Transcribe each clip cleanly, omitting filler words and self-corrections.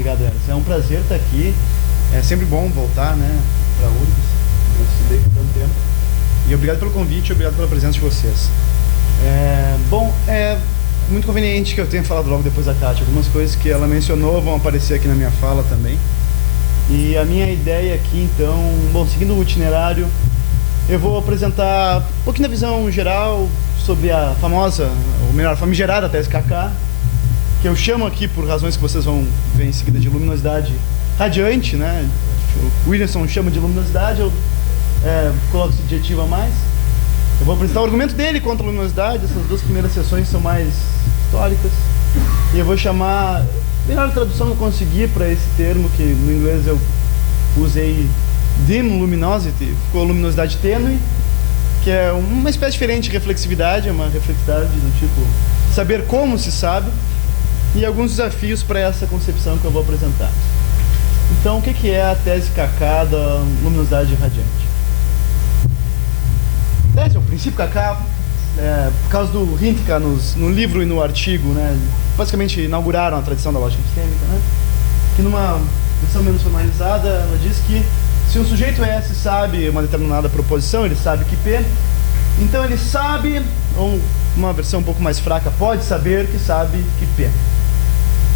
Obrigado, Eros. É um prazer estar aqui. É sempre bom voltar, né, para a URGS. Eu estudei por tanto tempo. E obrigado pelo convite, obrigado pela presença de vocês. Bom, é muito conveniente que eu tenha falado logo depois da Kátia. Algumas coisas que ela mencionou vão aparecer aqui na minha fala também. E a minha ideia aqui, então, bom, seguindo o itinerário, eu vou apresentar um pouquinho da visão geral sobre a famosa, ou melhor, famigerada tese Kaká, que eu chamo aqui, por razões que vocês vão ver em seguida, de luminosidade radiante, né? O Williamson chama de luminosidade, eu coloco esse adjetivo a mais. Eu vou apresentar o argumento dele contra a luminosidade. Essas duas primeiras sessões são mais históricas. E eu vou chamar, a melhor tradução que eu consegui para esse termo, que no inglês eu usei dim luminosity, ficou luminosidade tênue, que é uma espécie diferente de reflexividade, é uma reflexidade do tipo saber como se sabe, e alguns desafios para essa concepção que eu vou apresentar. Então, o que é a tese Kaká da luminosidade radiante? A tese, o princípio Kaká, por causa do Rintka no livro e no artigo, né, basicamente inauguraram a tradição da lógica epistêmica, né, que numa versão menos formalizada, ela diz que se um sujeito S sabe uma determinada proposição, ele sabe que P, então ele sabe, ou uma versão um pouco mais fraca, pode saber que sabe que P.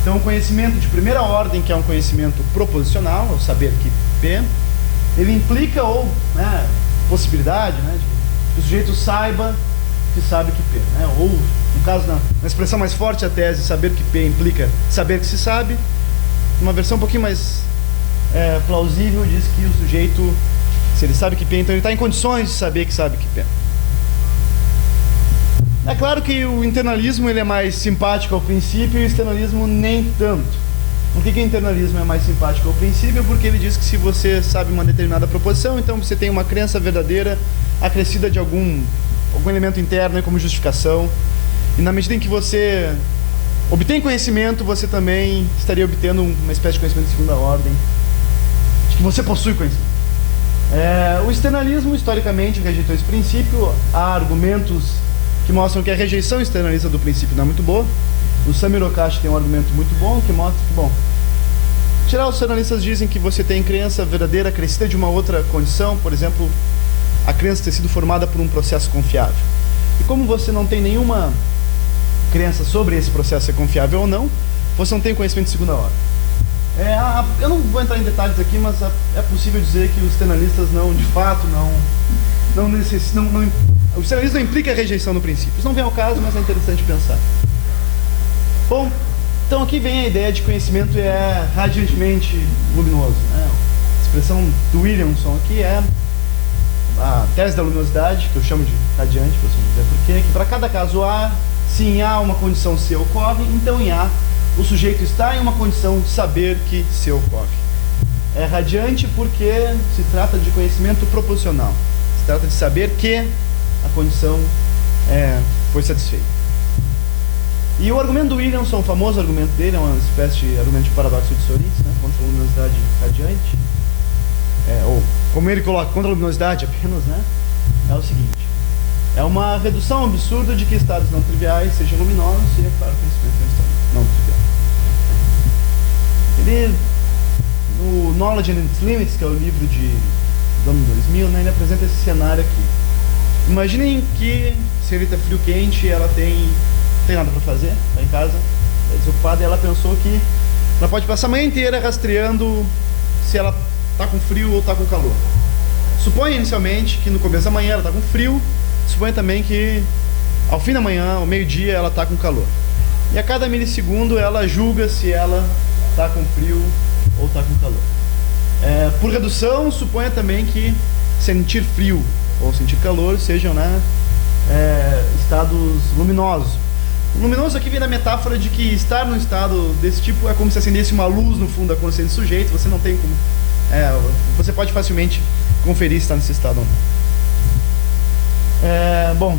Então, o conhecimento de primeira ordem, que é um conhecimento proposicional, o saber que P, ele implica, ou possibilidade, né, de que o sujeito saiba que sabe que P. Né, ou, no caso, na expressão mais forte, a tese saber que P implica saber que se sabe. Uma versão um pouquinho mais plausível diz que o sujeito, se ele sabe que P, então ele está em condições de saber que sabe que P. É claro que o internalismo ele é mais simpático ao princípio e o externalismo nem tanto. Por que o internalismo é mais simpático ao princípio? Porque ele diz que se você sabe uma determinada proposição, então você tem uma crença verdadeira acrescida de algum elemento interno como justificação. E na medida em que você obtém conhecimento, você também estaria obtendo uma espécie de conhecimento de segunda ordem, de que você possui conhecimento. O externalismo, historicamente, rejeitou esse princípio. Há argumentos que mostram que a rejeição externalista do princípio não é muito boa. O Samir Okashi tem um argumento muito bom, que mostra que, bom, em geral, os externalistas dizem que você tem crença verdadeira acrescida de uma outra condição, por exemplo, a crença ter sido formada por um processo confiável. E como você não tem nenhuma crença sobre esse processo ser confiável ou não, você não tem conhecimento de segunda ordem. Eu não vou entrar em detalhes aqui, mas é possível dizer que os externalistas de fato, o externalismo não implica a rejeição no princípio. Isso não vem ao caso, mas é interessante pensar. Bom, então aqui vem a ideia de conhecimento radiantemente luminoso. Né? A expressão do Williamson aqui é a tese da luminosidade, que eu chamo de radiante, para você dizer porquê, que para cada caso A, se em A uma condição C ocorre, então em A o sujeito está em uma condição de saber que C ocorre. É radiante porque se trata de conhecimento proposicional. Se trata de saber que a condição foi satisfeita. E o argumento do Williamson, o famoso argumento dele, é uma espécie de argumento de paradoxo de Soritz, né, contra a luminosidade radiante, ou como ele coloca, contra a luminosidade apenas, né, é o seguinte: é uma redução absurda de que estados não triviais sejam luminosos, e é claro que o conhecimento é um estado não trivial. Ele, no Knowledge and its Limits, que é o livro do ano 2000, né, ele apresenta esse cenário aqui. Imaginem que a senhorita frio quente, ela não tem nada para fazer, está em casa, é desocupada, e ela pensou que ela pode passar a manhã inteira rastreando se ela está com frio ou está com calor. Suponha inicialmente que no começo da manhã ela está com frio, suponha também que ao fim da manhã, ao meio-dia, ela está com calor. E a cada milissegundo ela julga se ela está com frio ou está com calor. Por redução, suponha também que sentir frio ou sentir calor sejam estados luminosos. O luminoso aqui vem da metáfora de que estar num estado desse tipo é como se acendesse uma luz no fundo da consciência do sujeito. Você não tem como... você pode facilmente conferir se está nesse estado ou não.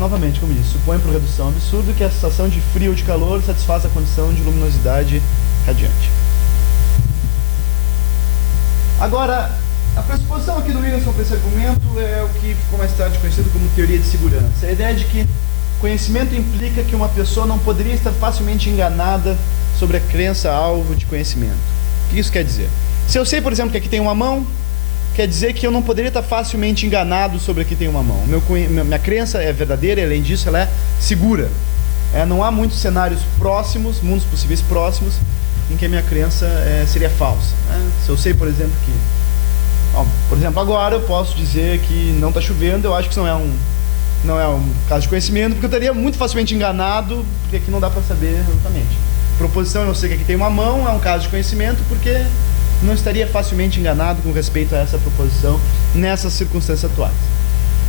Novamente, como disse, supõe por redução absurdo que a sensação de frio ou de calor satisfaz a condição de luminosidade radiante. Agora, a pressuposição aqui do Williamson para esse argumento é o que ficou mais tarde conhecido como teoria de segurança. A ideia de que conhecimento implica que uma pessoa não poderia estar facilmente enganada sobre a crença alvo de conhecimento. O que isso quer dizer? Se eu sei, por exemplo, que aqui tem uma mão, quer dizer que eu não poderia estar facilmente enganado sobre aqui tem uma mão. Minha crença é verdadeira e, além disso, ela é segura. Não há muitos cenários próximos, mundos possíveis próximos, em que a minha crença seria falsa. Se eu sei, por exemplo, que... por exemplo, agora eu posso dizer que não está chovendo, eu acho que isso não é um caso de conhecimento, porque eu estaria muito facilmente enganado, porque aqui não dá para saber exatamente. Proposição, eu sei que aqui tem uma mão, é um caso de conhecimento, porque não estaria facilmente enganado com respeito a essa proposição nessas circunstâncias atuais.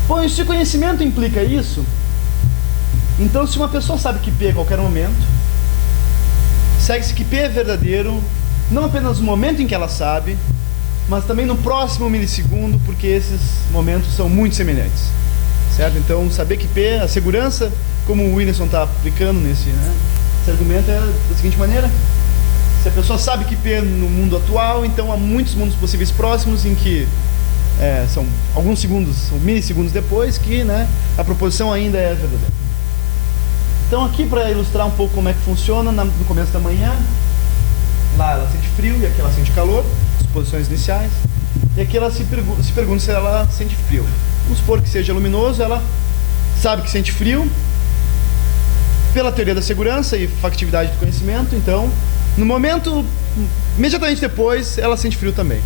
Bom, e se o conhecimento implica isso, então se uma pessoa sabe que P a qualquer momento, segue-se que P é verdadeiro, não apenas no momento em que ela sabe, mas também no próximo milissegundo, porque esses momentos são muito semelhantes. Certo? Então, saber que P, a segurança, como o Williamson está aplicando esse argumento, é da seguinte maneira: se a pessoa sabe que P no mundo atual, então há muitos mundos possíveis próximos em que são alguns segundos, são milissegundos depois, que a proposição ainda é verdadeira. Então, aqui para ilustrar um pouco como é que funciona, no começo da manhã, lá ela sente frio e aqui ela sente calor, as posições iniciais, e aqui ela se pergunta se ela sente frio. Vamos supor que seja luminoso, ela sabe que sente frio, pela teoria da segurança e factibilidade do conhecimento, então, no momento, imediatamente depois, ela sente frio também.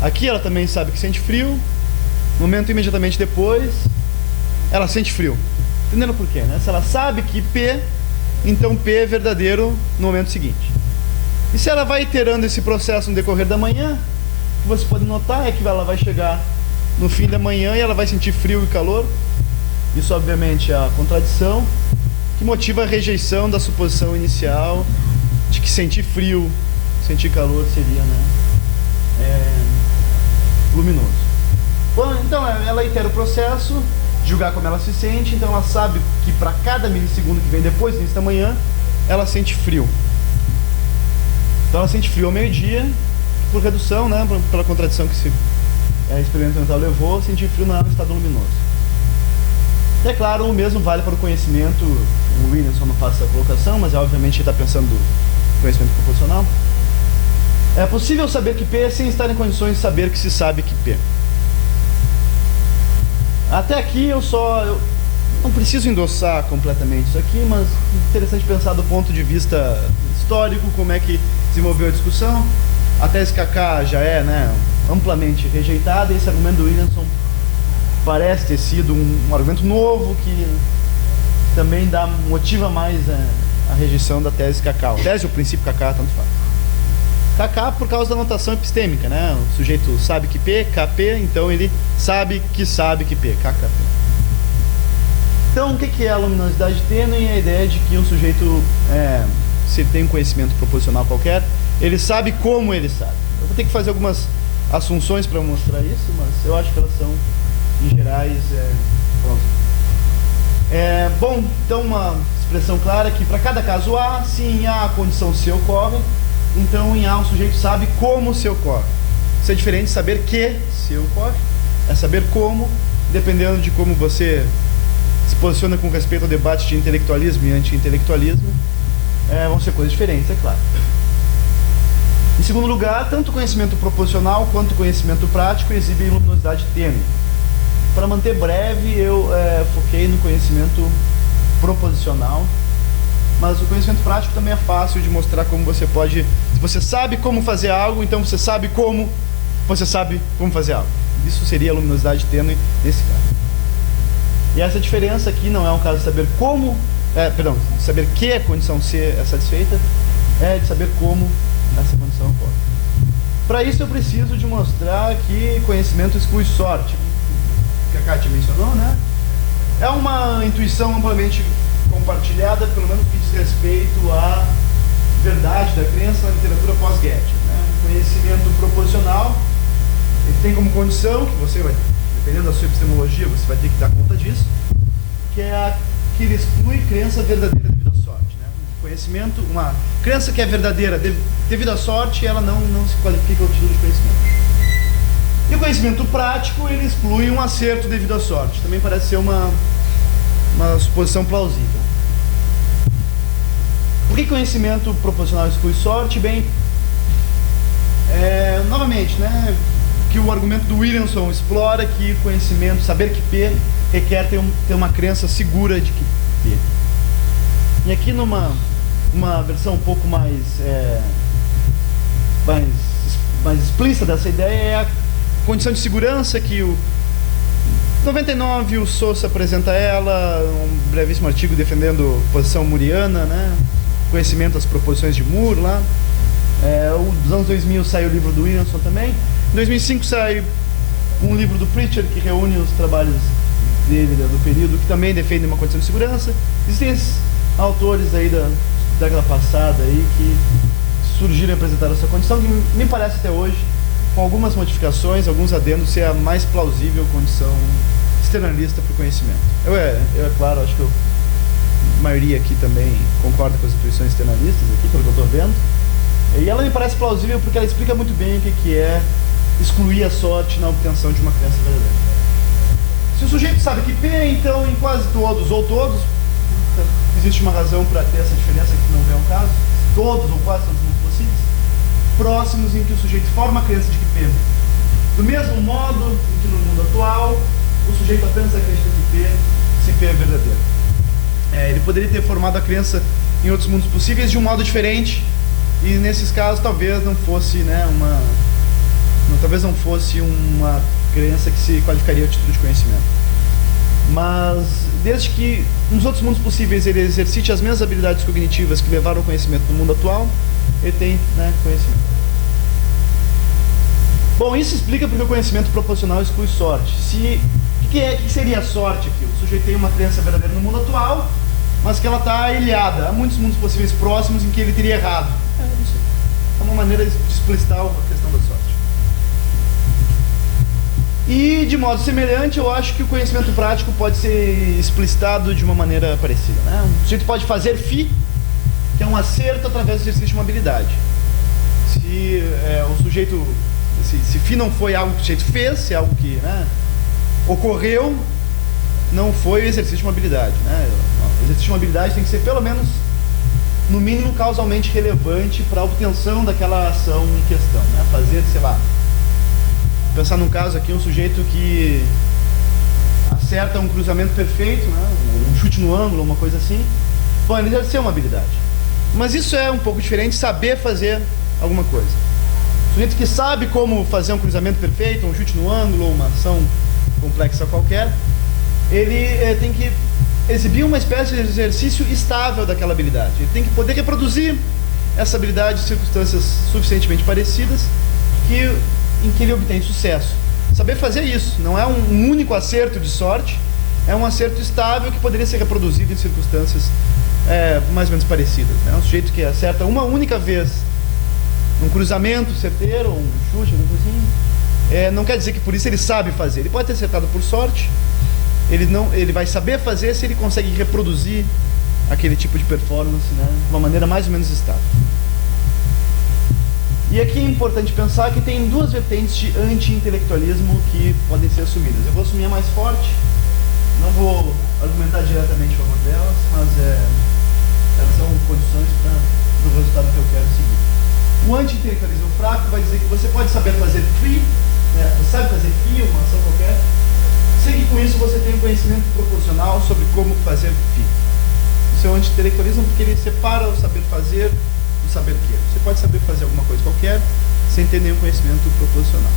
Aqui ela também sabe que sente frio, no momento imediatamente depois, ela sente frio. Entendendo por quê, Se ela sabe que P, então P é verdadeiro no momento seguinte. E se ela vai iterando esse processo no decorrer da manhã, o que você pode notar é que ela vai chegar no fim da manhã e ela vai sentir frio e calor. Isso, obviamente, é a contradição que motiva a rejeição da suposição inicial de que sentir frio, sentir calor seria luminoso. Bom, então ela itera o processo, julgar como ela se sente, então ela sabe que para cada milissegundo que vem depois do início da manhã, ela sente frio. Então ela sente frio ao meio-dia, por redução, pela contradição que esse experimento mental levou, sentir frio não é um estado luminoso. E é claro, o mesmo vale para o conhecimento. O Williamson não faz essa colocação, mas obviamente ele está pensando no conhecimento proporcional. É possível saber que P sem estar em condições de saber que se sabe que P. Até aqui eu não preciso endossar completamente isso aqui, mas é interessante pensar do ponto de vista histórico, como é que desenvolveu a discussão. A tese KK já é amplamente rejeitada, e esse argumento do Williamson parece ter sido um argumento novo que também motiva mais a rejeição da tese KK. A tese ou o princípio KK, tanto faz. KK por causa da notação epistêmica, O sujeito sabe que P, KP, então ele sabe que P, KKP. Então, o que é a luminosidade tênue? A ideia de que um sujeito, se ele tem um conhecimento proposicional qualquer, ele sabe como ele sabe. Eu vou ter que fazer algumas assunções para mostrar isso, mas eu acho que elas são, em gerais, bom, então uma expressão clara é que para cada caso A, se em A a condição C ocorre, então em A o sujeito sabe como C ocorre. Isso é diferente de saber que C ocorre, é saber como, dependendo de como você se posiciona com respeito ao debate de intelectualismo e anti-intelectualismo, vão ser coisas diferentes, é claro. Em segundo lugar, tanto o conhecimento proposicional quanto o conhecimento prático exibem luminosidade tênue. Para manter breve, eu foquei no conhecimento proposicional, mas o conhecimento prático também é fácil de mostrar como você pode... Se você sabe como fazer algo, então você sabe como fazer algo. Isso seria a luminosidade tênue nesse caso. E essa diferença aqui não é um caso de saber como... de saber que a condição C é satisfeita, é de saber como essa condição ocorre. Para isso eu preciso de mostrar que conhecimento exclui sorte, que a Kátia mencionou, É uma intuição amplamente compartilhada, pelo menos que diz respeito à verdade da crença na literatura pós-Gettier. O conhecimento proposicional, ele tem como condição, que você vai, dependendo da sua epistemologia, você vai ter que dar conta disso, que é que ele exclui crença verdadeira devido à sorte. Conhecimento, uma crença que é verdadeira devido à sorte, ela não se qualifica ao título de conhecimento. E o conhecimento prático, ele exclui um acerto devido à sorte. Também parece ser uma suposição plausível. Por que conhecimento proposicional exclui sorte? Bem, novamente, né, que o argumento do Williamson explora que conhecimento, saber que P requer ter uma crença segura de que P. E aqui numa versão um pouco mais explícita dessa ideia é a condição de segurança que o 99 o Sousa apresenta ela, um brevíssimo artigo defendendo a posição muriana, né? Conhecimento das proposições de Moore lá. Nos anos 2000 saiu o livro do Williamson também. Em 2005 sai um livro do Pritchard que reúne os trabalhos dele do período, que também defende uma condição de segurança. Existem esses autores aí da década passada aí que surgiram e apresentaram essa condição, que me parece até hoje, com algumas modificações, alguns adendos, ser a mais plausível condição externalista para o conhecimento. Claro, acho que a maioria aqui também concorda com as intuições externalistas, aqui, pelo que eu estou vendo. E ela me parece plausível porque ela explica muito bem o que é excluir a sorte na obtenção de uma crença verdadeira. Se o sujeito sabe que P, então em quase todos, ou todos, existe uma razão para ter essa diferença que não vem ao caso, todos ou quase todos muito possíveis, próximos em que o sujeito forma a crença de que P. Do mesmo modo em que no mundo atual, o sujeito apenas acredita que P, se P é verdadeiro. Ele poderia ter formado a crença em outros mundos possíveis de um modo diferente, e nesses casos talvez não fosse, né, talvez não fosse uma crença que se qualificaria a título de conhecimento. Mas desde que nos outros mundos possíveis ele exercite as mesmas habilidades cognitivas que levaram ao conhecimento no mundo atual, ele tem, né, conhecimento. Bom, isso explica porque o conhecimento proposicional exclui sorte. O que seria a sorte aqui? O sujeito tem uma crença verdadeira no mundo atual, mas que ela está ilhada. Há muitos mundos possíveis próximos em que ele teria errado. Não sei. É uma maneira de explicitar a questão da sorte. E, de modo semelhante, eu acho que o conhecimento prático pode ser explicitado de uma maneira parecida, né? O sujeito pode fazer FI, que é um acerto através do exercício de uma habilidade. Se FI não foi algo que o sujeito fez, se é algo que, né, ocorreu, não foi o exercício de uma habilidade, né? O exercício de uma habilidade tem que ser, pelo menos, no mínimo, causalmente relevante para a obtenção daquela ação em questão, né? Fazer, sei lá, pensar num caso aqui, um sujeito que acerta um cruzamento perfeito, né? Um chute no ângulo, uma coisa assim. Bom, ele exerceu uma habilidade. Mas isso é um pouco diferente de saber fazer alguma coisa. O sujeito que sabe como fazer um cruzamento perfeito, um chute no ângulo, uma ação complexa qualquer, ele tem que exibir uma espécie de exercício estável daquela habilidade. Ele tem que poder reproduzir essa habilidade em circunstâncias suficientemente parecidas em que ele obtém sucesso. Saber fazer isso não é um único acerto de sorte, é um acerto estável que poderia ser reproduzido em circunstâncias mais ou menos parecidas. É um sujeito que acerta uma única vez um cruzamento certeiro, um chute, alguma coisa assim, não quer dizer que por isso ele sabe fazer. Ele pode ter acertado por sorte, ele vai saber fazer se ele consegue reproduzir aquele tipo de performance, né, de uma maneira mais ou menos estável. E aqui é importante pensar que tem duas vertentes de anti-intelectualismo que podem ser assumidas. Eu vou assumir a mais forte, não vou argumentar diretamente a favor delas, mas elas são condições para o resultado que eu quero seguir. O anti-intelectualismo fraco vai dizer que você pode saber fazer FI, né? Você sabe fazer FI, uma ação qualquer, sem que com isso você tenha um conhecimento proporcional sobre como fazer FI. Isso é o anti-intelectualismo porque ele separa o saber fazer do saber querer. Você pode saber fazer alguma coisa qualquer sem ter nenhum conhecimento proposicional.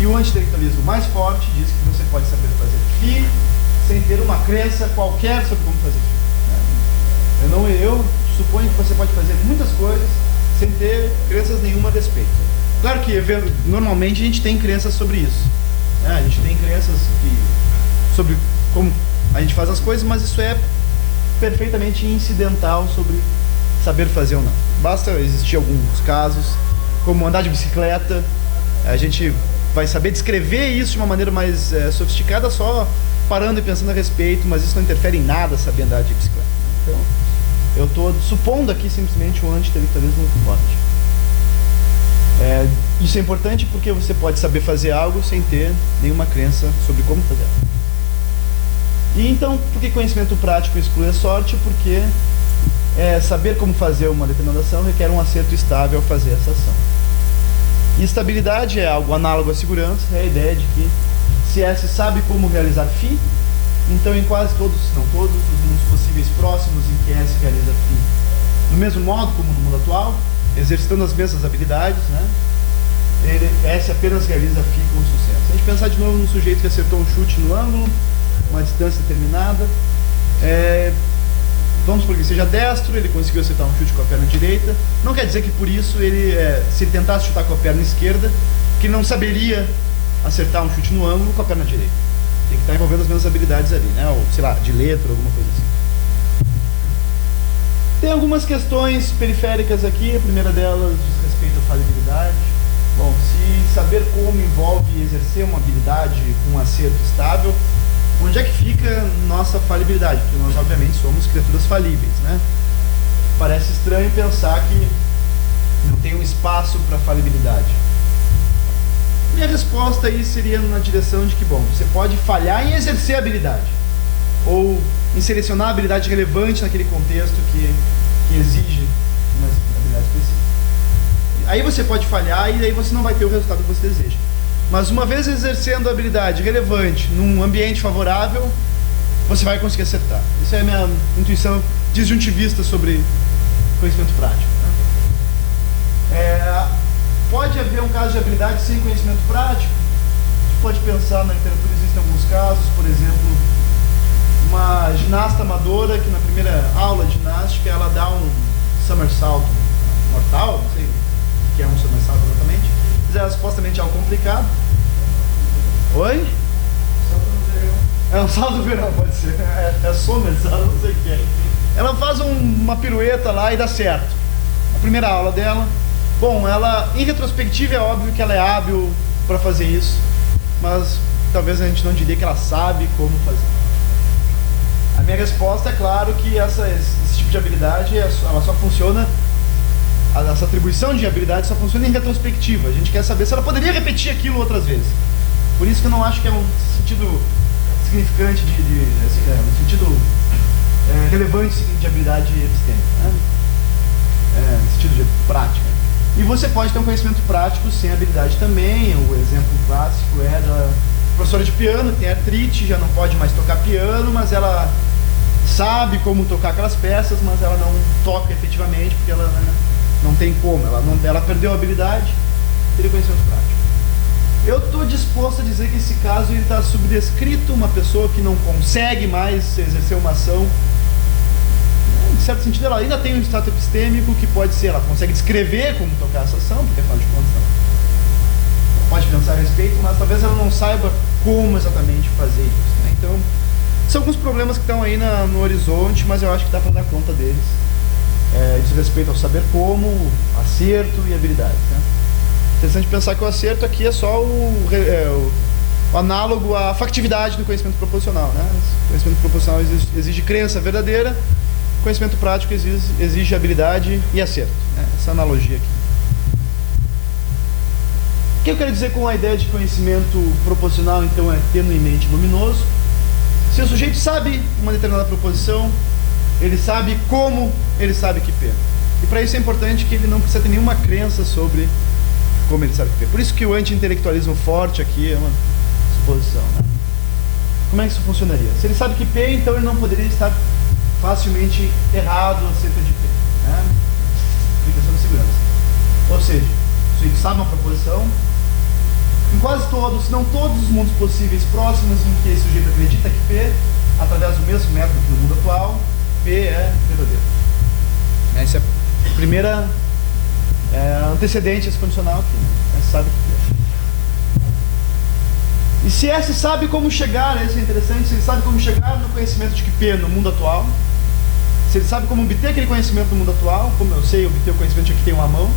E o anti-intelectualismo mais forte diz que você pode saber fazer FI sem ter uma crença qualquer sobre como fazer FI. Eu suponho que você pode fazer muitas coisas sem ter crenças nenhuma a respeito. Claro que normalmente a gente tem crenças sobre isso. A gente tem crenças sobre como a gente faz as coisas, mas isso é perfeitamente incidental sobre saber fazer ou não. Basta existir alguns casos, como andar de bicicleta, a gente vai saber descrever isso de uma maneira mais sofisticada só parando e pensando a respeito, mas isso não interfere em nada saber andar de bicicleta. Então, eu estou supondo aqui simplesmente um anti-intelectualismo forte. Isso é importante porque você pode saber fazer algo sem ter nenhuma crença sobre como fazer algo. E então, por que conhecimento prático exclui a sorte? Porque saber como fazer uma determinada ação requer um acerto estável ao fazer essa ação. E estabilidade é algo análogo à segurança, é a ideia de que se S sabe como realizar φ, então em quase todos, se não todos, os mundos possíveis próximos em que S realiza φ, do mesmo modo como no mundo atual, exercitando as mesmas habilidades, né? S apenas realiza φ com sucesso. Se a gente pensar de novo no sujeito que acertou um chute no ângulo, uma distância determinada, vamos supor que seja destro, ele conseguiu acertar um chute com a perna direita. Não quer dizer que por isso ele, se ele tentasse chutar com a perna esquerda, que ele não saberia acertar um chute no ângulo com a perna direita. Tem que estar envolvendo as mesmas habilidades ali, né? Ou, sei lá, de letra, alguma coisa assim. Tem algumas questões periféricas aqui. A primeira delas diz respeito à falhabilidade. Bom, se saber como envolve exercer uma habilidade com um acerto estável, onde é que fica nossa falibilidade? Porque nós, obviamente, somos criaturas falíveis, né? Parece estranho pensar que não tem um espaço para falibilidade. Minha resposta aí seria na direção de que, bom, você pode falhar em exercer a habilidade, ou em selecionar a habilidade relevante naquele contexto que exige uma habilidade específica. Aí você pode falhar e aí você não vai ter o resultado que você deseja. Mas uma vez exercendo a habilidade relevante num ambiente favorável, você vai conseguir acertar. Isso é a minha intuição disjuntivista sobre conhecimento prático. Pode haver um caso de habilidade sem conhecimento prático? A gente pode pensar, na literatura existem alguns casos, por exemplo, uma ginasta amadora que na primeira aula de ginástica ela dá um somersault mortal, não sei o que é um somersault exatamente, mas é supostamente algo complicado. Oi? É um salto do verão, pode ser. É somersault, não sei o que é. Ela faz uma pirueta lá e dá certo. A primeira aula dela. Bom, ela, em retrospectiva, é óbvio que ela é hábil para fazer isso, mas talvez a gente não diria que ela sabe como fazer. A minha resposta é claro que esse tipo de habilidade ela só funciona, essa atribuição de habilidade só funciona em retrospectiva. A gente quer saber se ela poderia repetir aquilo outras vezes. Por isso que eu não acho que é um sentido significante, um sentido relevante de habilidade epistêmica, né? No sentido de prática. E você pode ter um conhecimento prático sem habilidade também. O exemplo clássico é da professora de piano, tem artrite, já não pode mais tocar piano, mas ela sabe como tocar aquelas peças, mas ela não toca efetivamente, porque ela não tem como, ela perdeu a habilidade, teria conhecimento prático. Eu estou disposto a dizer que esse caso está subdescrito, uma pessoa que não consegue mais exercer uma ação. Em certo sentido, ela ainda tem um status epistêmico que pode ser, ela consegue descrever como tocar essa ação, porque afinal de contas ela pode pensar a respeito, mas talvez ela não saiba como exatamente fazer isso, né? Então, são alguns problemas que estão aí no horizonte, mas eu acho que dá para dar conta deles. Diz respeito ao saber como, acerto e habilidade, né? Interessante pensar que o acerto aqui é só o análogo à factividade do conhecimento proposicional, né? O conhecimento proposicional exige crença verdadeira, conhecimento prático exige habilidade e acerto, né? Essa analogia aqui. O que eu quero dizer com a ideia de conhecimento proposicional, então, é tenuemente luminoso? Se o sujeito sabe uma determinada proposição, ele sabe como, ele sabe que P. E para isso é importante que ele não precisa ter nenhuma crença sobre como ele sabe que P. Por isso que o anti-intelectualismo forte aqui é uma suposição, né? Como é que isso funcionaria? Se ele sabe que P, então ele não poderia estar facilmente errado acerca de P, né? Explicação de segurança. Ou seja, o sujeito sabe uma proposição, em quase todos, se não todos os mundos possíveis próximos em que esse sujeito acredita que P, através do mesmo método que no mundo atual, P é verdadeiro. Essa é a primeira antecedente a esse condicional aqui, né? S sabe que P. E se S sabe como chegar, isso é interessante, se ele sabe como chegar no conhecimento de que P no mundo atual, se ele sabe como obter aquele conhecimento no mundo atual, como eu sei obter o conhecimento de que tem uma mão,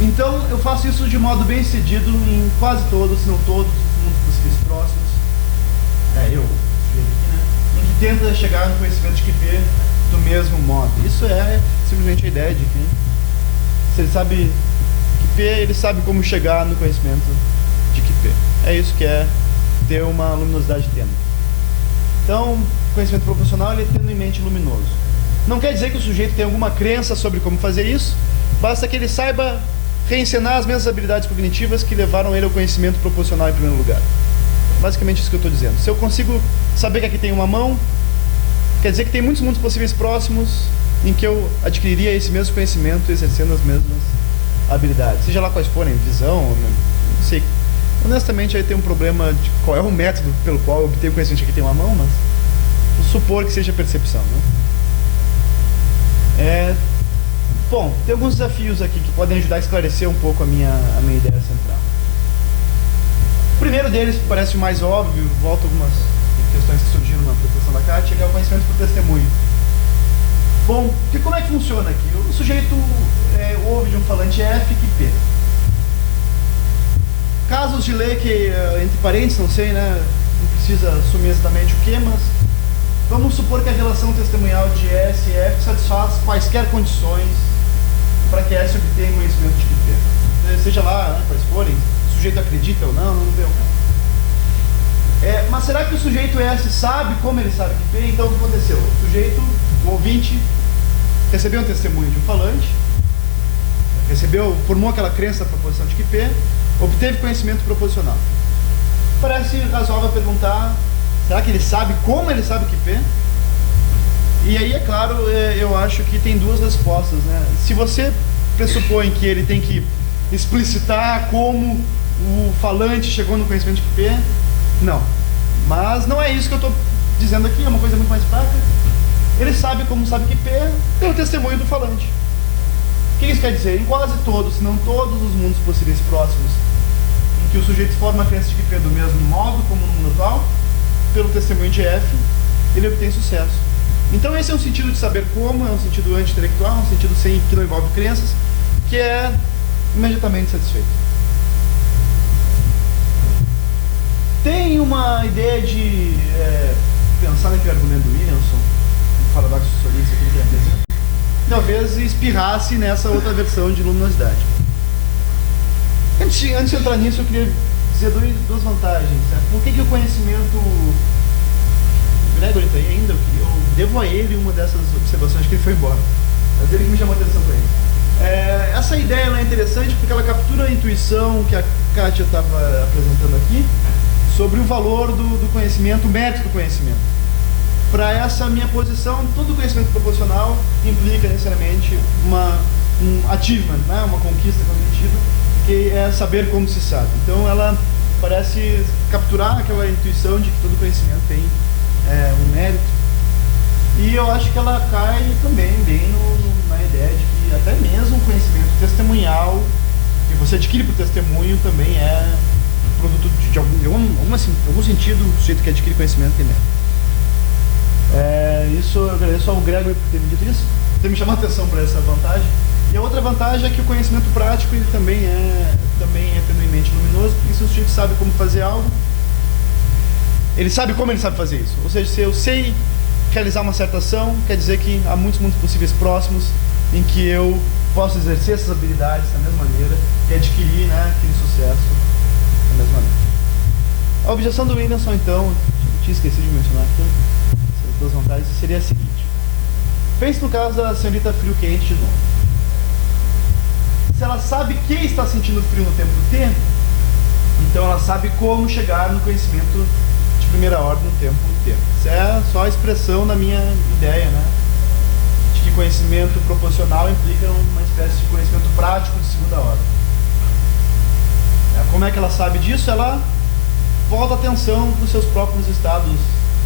então eu faço isso de modo bem sucedido em quase todos, se não todos, os mundos possíveis próximos. Em que tenta chegar no conhecimento de que P do mesmo modo. Isso é simplesmente a ideia de que se ele sabe que P, ele sabe como chegar no conhecimento de que P. É isso que é ter uma luminosidade tênue. Então, o conhecimento proposicional ele é tenuemente luminoso. Não quer dizer que o sujeito tenha alguma crença sobre como fazer isso, basta que ele saiba reencenar as mesmas habilidades cognitivas que levaram ele ao conhecimento proporcional em primeiro lugar. Basicamente isso que eu estou dizendo. Se eu consigo saber que aqui tem uma mão, quer dizer que tem muitos mundos possíveis próximos em que eu adquiriria esse mesmo conhecimento exercendo as mesmas habilidades. Seja lá quais forem, visão, não sei. Honestamente, aí tem um problema de qual é o método pelo qual eu obtenho o conhecimento de que aqui tem uma mão, mas vou supor que seja percepção, né? Bom, tem alguns desafios aqui que podem ajudar a esclarecer um pouco a minha ideia central. O primeiro deles, que parece o mais óbvio, volta algumas questões que surgiram na apresentação da Kátia, que é o conhecimento por testemunho. Bom, como é que funciona aqui? O sujeito ouve de um falante F que P. Casos de lei que, entre parênteses, não sei, né? Não precisa assumir exatamente o que, mas vamos supor que a relação testemunhal de S e F satisfaz quaisquer condições para que S obtenha conhecimento de P. Seja lá, né, quais forem, o sujeito acredita ou não deu. Mas será que o sujeito S sabe como ele sabe que P? Então o que aconteceu? O sujeito, o ouvinte, recebeu um testemunho de um falante, formou aquela crença da proposição de que P, obteve conhecimento proposicional. Parece razoável perguntar, será que ele sabe como ele sabe que P? E aí, é claro, eu acho que tem duas respostas, né? Se você pressupõe que ele tem que explicitar como o falante chegou no conhecimento de que P, não. Mas não é isso que eu estou dizendo aqui, é uma coisa muito mais prática. Ele sabe como sabe que P pelo testemunho do falante. O que isso quer dizer? Em quase todos, se não todos os mundos possíveis próximos, em que o sujeito forma a crença de que P do mesmo modo como no mundo atual, pelo testemunho de F, ele obtém sucesso. Então esse é um sentido de saber como, é um sentido anti-intelectual, um sentido que não envolve crenças, que é imediatamente satisfeito. Tem uma ideia de pensar naquele argumento do Williamson, o paradoxo socialista que ele apresenta, talvez espirrasse nessa outra versão de luminosidade. Antes de entrar nisso, eu queria dizer duas vantagens. Certo? Por que o conhecimento... O Gregory está aí ainda? Eu devo a ele uma dessas observações, que ele foi embora. Mas ele que me chamou a atenção para isso. Essa ideia ela é interessante porque ela captura a intuição que a Kátia estava apresentando aqui sobre o valor do conhecimento, o mérito do conhecimento. Para essa minha posição, todo conhecimento proporcional implica necessariamente um achievement, né? Uma conquista cognitiva, que é saber como se sabe. Então ela parece capturar aquela intuição de que todo conhecimento tem um mérito. E eu acho que ela cai também bem na ideia de que até mesmo o conhecimento testemunhal que você adquire por testemunho também é produto de algum sentido, o sujeito que adquire conhecimento tem mérito. Isso eu agradeço ao Gregory por ter me dito isso, por ter me chamado a atenção para essa vantagem. E a outra vantagem é que o conhecimento prático ele também é genuinamente luminoso, porque se o sujeito sabe como fazer algo, ele sabe como ele sabe fazer isso. Ou seja, se eu sei realizar uma certa ação, quer dizer que há muitos mundos possíveis próximos em que eu posso exercer essas habilidades da mesma maneira e adquirir, né, aquele sucesso da mesma maneira. A objeção do Williamson, então, eu tinha esquecido de mencionar aqui, essas duas vantagens, seria a seguinte. Pense no caso da senhorita frio-quente de novo. Se ela sabe que está sentindo frio no tempo T, então ela sabe como chegar no conhecimento de primeira ordem no tempo T. Isso é só a expressão da minha ideia, né? De que conhecimento proporcional implica uma espécie de conhecimento prático de segunda ordem. Como é que ela sabe disso? Ela volta a atenção para os seus próprios estados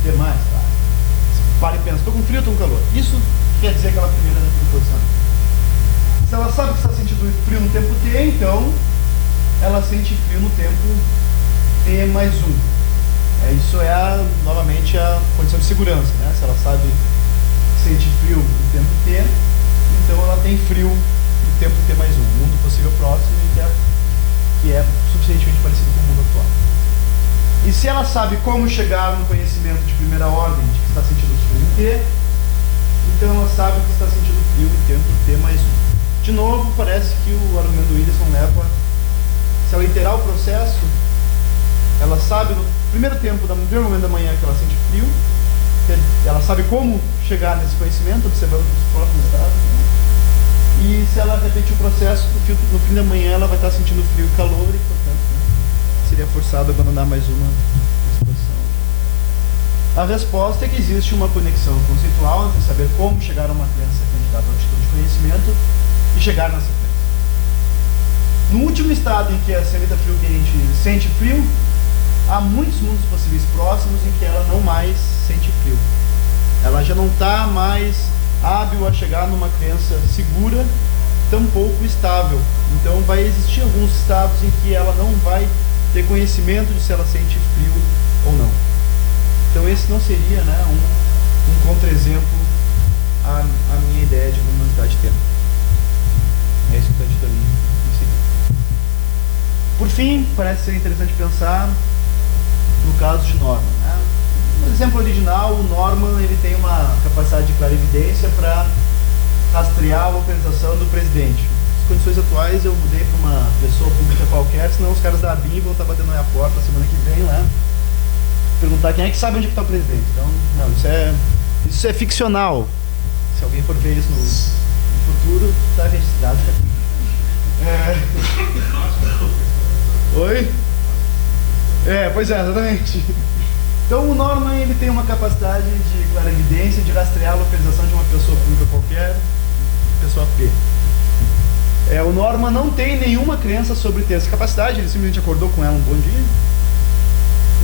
termais. Tá? Para e pensa, estou com frio ou estou com calor? Isso quer dizer aquela primeira proposição. Se ela sabe que está sentindo frio no tempo T, então ela sente frio no tempo T mais 1. Isso é, novamente, a condição de segurança. Né? Se ela sabe que sente frio no tempo T, então ela tem frio no tempo T mais 1. O mundo possível próximo que é suficientemente parecido com o mundo atual. E se ela sabe como chegar no conhecimento de primeira ordem de que está sentindo frio em T, então ela sabe que está sentindo frio em tempo T mais 1. De novo, parece que o argumento do Williamson leva, se ela iterar o processo, ela sabe no primeiro momento da manhã que ela sente frio, ela sabe como chegar nesse conhecimento, observando os próprios estados, né? E se ela repetir o processo, no fim da manhã ela vai estar sentindo frio e calor e, portanto, né, seria forçado a abandonar mais uma exposição. A resposta é que existe uma conexão conceitual entre saber como chegar a uma crença candidata ao título de conhecimento e chegar nessa crença. No último estado em que a senhorita frio quente sente frio, há muitos mundos possíveis próximos em que ela não mais sente frio. Ela já não está mais hábil a chegar numa crença segura, tampouco estável. Então vai existir alguns estados em que ela não vai ter conhecimento de se ela sente frio ou não. Então esse não seria, né, um contra-exemplo à minha ideia de luminosidade tênue. É isso que está dito ali em seguida. Por fim, parece ser interessante pensar no caso de Norman, né? No exemplo original, o Norman ele tem uma capacidade de clarividência para rastrear a localização do presidente. Nas condições atuais, eu mudei para uma pessoa pública qualquer, senão os caras da ABIN vão estar batendo na minha porta semana que vem, né? Perguntar quem é que sabe onde está o presidente. Então, não, isso é ficcional. Se alguém for ver isso no futuro, está registrado aqui. Oi? Pois é, exatamente. Então o Norman ele tem uma capacidade de clarividência, de rastrear a localização de uma pessoa pública qualquer, pessoa P. O Norman não tem nenhuma crença sobre ter essa capacidade, ele simplesmente acordou com ela um bom dia.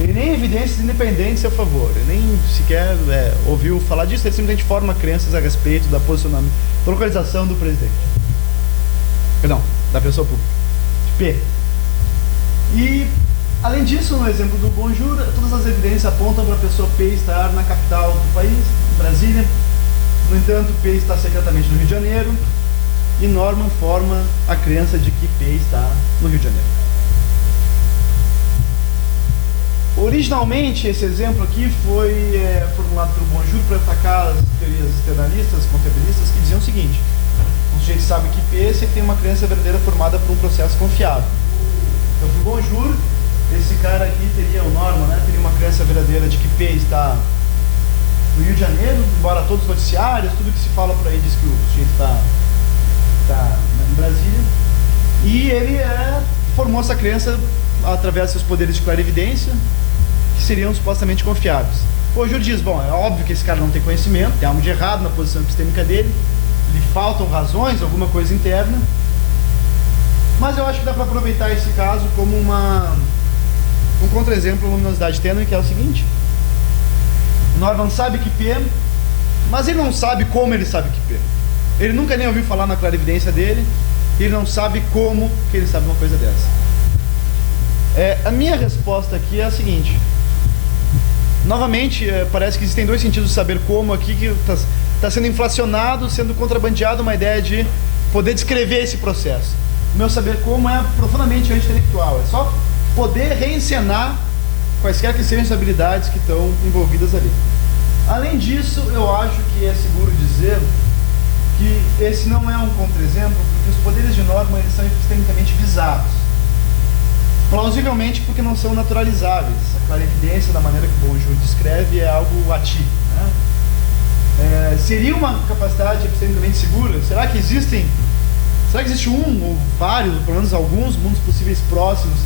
Ele nem evidências independentes a favor, ele nem sequer ouviu falar disso, ele simplesmente forma crenças a respeito da posicionamento, da localização do presidente. Perdão, da pessoa pública. P. E, além disso, no exemplo do Bonjour, todas as evidências apontam para a pessoa P estar na capital do país, Brasília. No entanto, P está secretamente no Rio de Janeiro e Norman forma a crença de que P está no Rio de Janeiro. Originalmente, esse exemplo aqui foi formulado pelo Bonjour para atacar as teorias externalistas, confiabilistas, que diziam o seguinte: o sujeito sabe que P se tem uma crença verdadeira formada por um processo confiável. Então, para o Bonjour, esse cara aqui teria, o Norman, né, teria uma crença verdadeira de que P está no Rio de Janeiro, embora todos os noticiários, tudo que se fala por aí diz que o sujeito está em Brasília. E ele formou essa crença através dos seus poderes de clarividência, que seriam supostamente confiáveis. O Bonjour diz, bom, é óbvio que esse cara não tem conhecimento, tem algo de errado na posição epistêmica dele, lhe faltam razões, alguma coisa interna, mas eu acho que dá para aproveitar esse caso como um contra-exemplo de luminosidade tênue, que é o seguinte: o Norman sabe que P, mas ele não sabe como ele sabe que P. Ele nunca nem ouviu falar na clarividência dele, e ele não sabe como que ele sabe uma coisa dessa. A minha resposta aqui é a seguinte: novamente, parece que existem dois sentidos de saber como aqui, que está sendo inflacionado, sendo contrabandeado uma ideia de poder descrever esse processo. O meu saber como é profundamente anti-intelectual, é só poder reencenar quaisquer que sejam as habilidades que estão envolvidas ali. Além disso, eu acho que é seguro dizer que esse não é um contra-exemplo, porque os poderes de Norman eles são epistemicamente bizarros. Plausivelmente porque não são naturalizáveis. A clarividência, da maneira que o Bonjour descreve, é algo atípico, né? Seria uma capacidade epistemicamente segura? Será que existe um ou vários, ou pelo menos alguns mundos possíveis próximos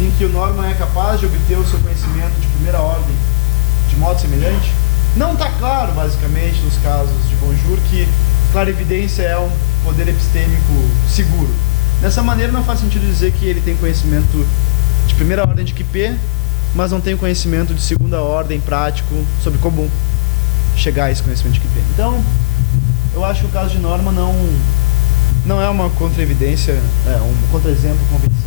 em que o Norman é capaz de obter o seu conhecimento de primeira ordem de modo semelhante? Não está claro, basicamente, nos casos de Bonjour, que clarividência é um poder epistêmico seguro. Dessa maneira, não faz sentido dizer que ele tem conhecimento de primeira ordem de P, mas não tem conhecimento de segunda ordem prático sobre como chegar a esse conhecimento de P. Então, eu acho que o caso de Norman não é uma contra-evidência, um contra-exemplo convincente.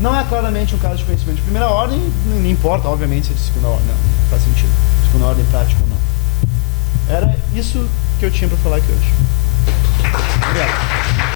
Não é claramente um caso de conhecimento de primeira ordem, não importa, obviamente, se é de segunda ordem, não faz sentido, segunda ordem prática ou não. Era isso que eu tinha para falar aqui hoje. Obrigado.